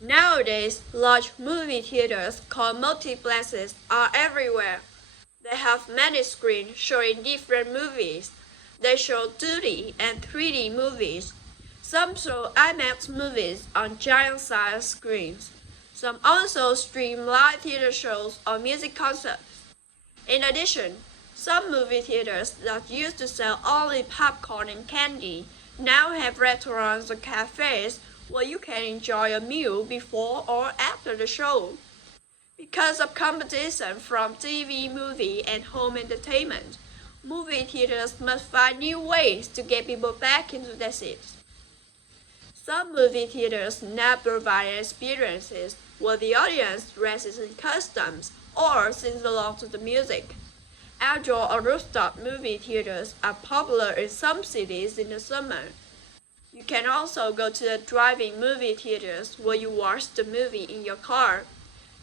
Nowadays, large movie theaters called multiplexes are everywhere. They have many screens showing different movies. They show 2D and 3D movies. Some show IMAX movies on giant-sized screens. Some also stream live theater shows or music concerts. In addition, some movie theaters that used to sell only popcorn and candy now have restaurants or cafes where you can enjoy a meal before or after the show. Because of competition from TV, movie, and home entertainment, movie theaters must find new ways to get people back into their seats. Some movie theaters now provide experiences where the audience dresses in costumes or sings along to the music. Outdoor or rooftop movie theaters are popular in some cities in the summer. You can also go to the drive-in movie theaters where you watch the movie in your car.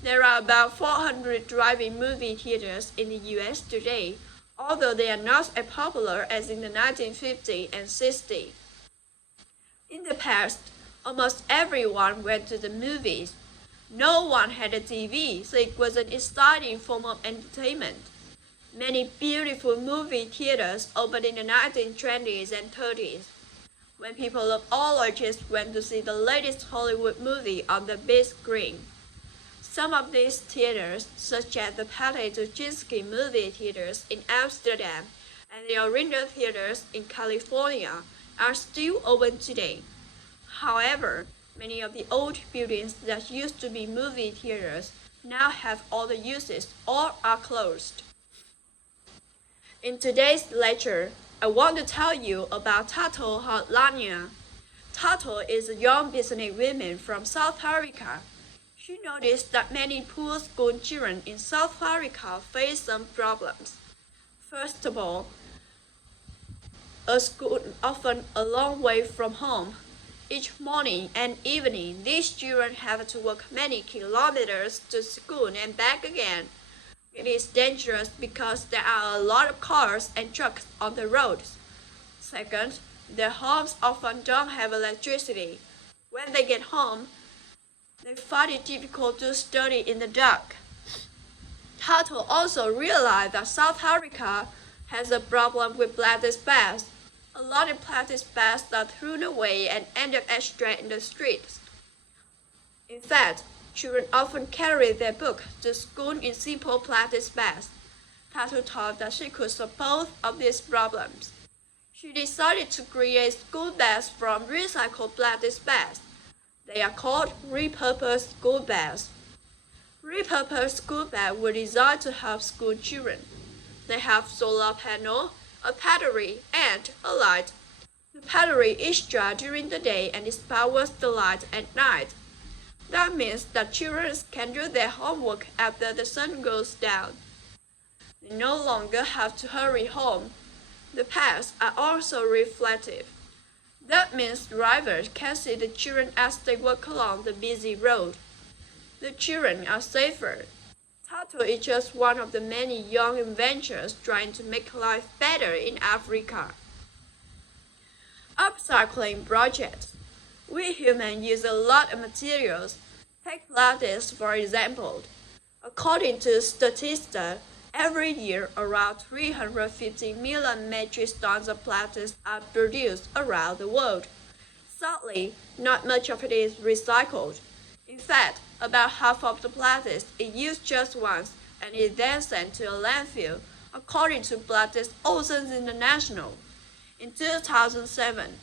There are about 400 drive-in movie theaters in the US today, although they are not as popular as in the 1950s and 60s. In the past, almost everyone went to the movies. No one had a TV, so it was an exciting form of entertainment. Many beautiful movie theaters opened in the 1920s and 30s, when people of all ages went to see the latest Hollywood movie on the big screen. Some of these theaters, such as the Movie-Thato-Upcycling movie theaters in Amsterdam and the Oriental theaters in California, are still open today. However, many of the old buildings that used to be movie theaters now have other uses or are closed. In today's lecture, I want to tell you about Movie-Thato-Upcycling. Tato is a young businesswoman from South Africa. She noticed that many poor school children in South Africa face some problems. First of all, a school often a long way from home. Each morning and evening, these children have to walk many kilometers to school and back again. It is dangerous because there are a lot of cars and trucks on the roads. Second, their homes often don't have electricity. When they get home, they find it difficult to study in the dark. Tato also realized that South Africa has a problem with plastic bags. A lot of plastic bags are thrown away and end up ashtray in the streets. In fact, children often carry their books to school in simple plastic bags. Tato thought that she could solve both of these problems. She decided to create school bags from recycled plastic bags. They are called repurposed school bags. Repurposed school bags were designed to help school children. They have solar panel, a battery, and a light. The battery is charged during the day and it powers the light at night. That means that children can do their homework after the sun goes down. They no longer have to hurry home. The paths are also reflective. That means drivers can see the children as they walk along the busy road. The children are safer. Tato is just one of the many young inventors trying to make life better in Africa. Upcycling projects. We humans use a lot of materials. Take plastics for example. According to statistics, every year around 350 million metric tons of plastics are produced around the world. Sadly, not much of it is recycled. In fact, about half of the plastic is used just once and is then sent to a landfill, according to Plastics Oceans International. In 2007,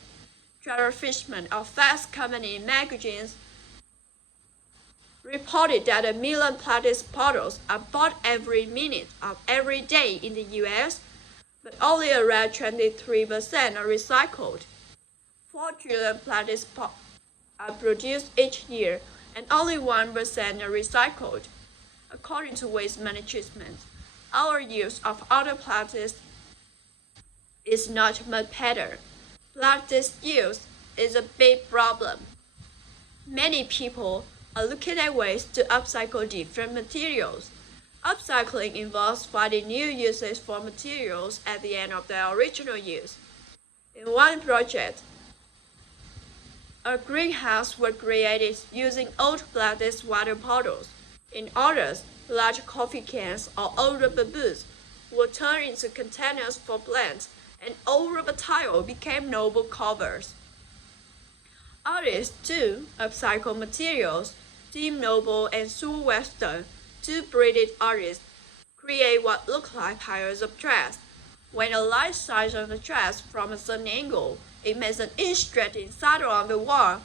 Trevor Fishman of Fast Company magazines reported that 1 million plastic bottles are bought every minute of every day in the US, but only around 23% are recycled. 4 trillion plastics are produced each year, and only 1% are recycled. According to Waste Management, our use of other plastics is not much better. Plastic use is a big problem. Many people are looking at ways to upcycle different materials. Upcycling involves finding new uses for materials at the end of their original use. In one project, A greenhouse was created using old plastic water bottles. In others, large coffee cans or old rubber boots were turned into containers for plants, and old rubber tile became noble covers. Artists, too, upcycled materials. Tim Noble and Sue Weston, two British artists, create what look like piles of trash. When the light shines on the trash from a certain angle, it makes an interesting shadow on the wall.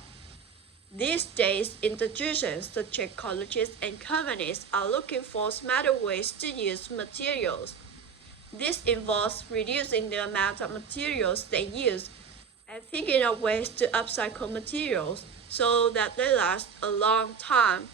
These days, institutions such as colleges and companies are looking for smarter ways to use materials. This involves reducing the amount of materials they use and thinking of ways to upcycle materials so that they last a long time.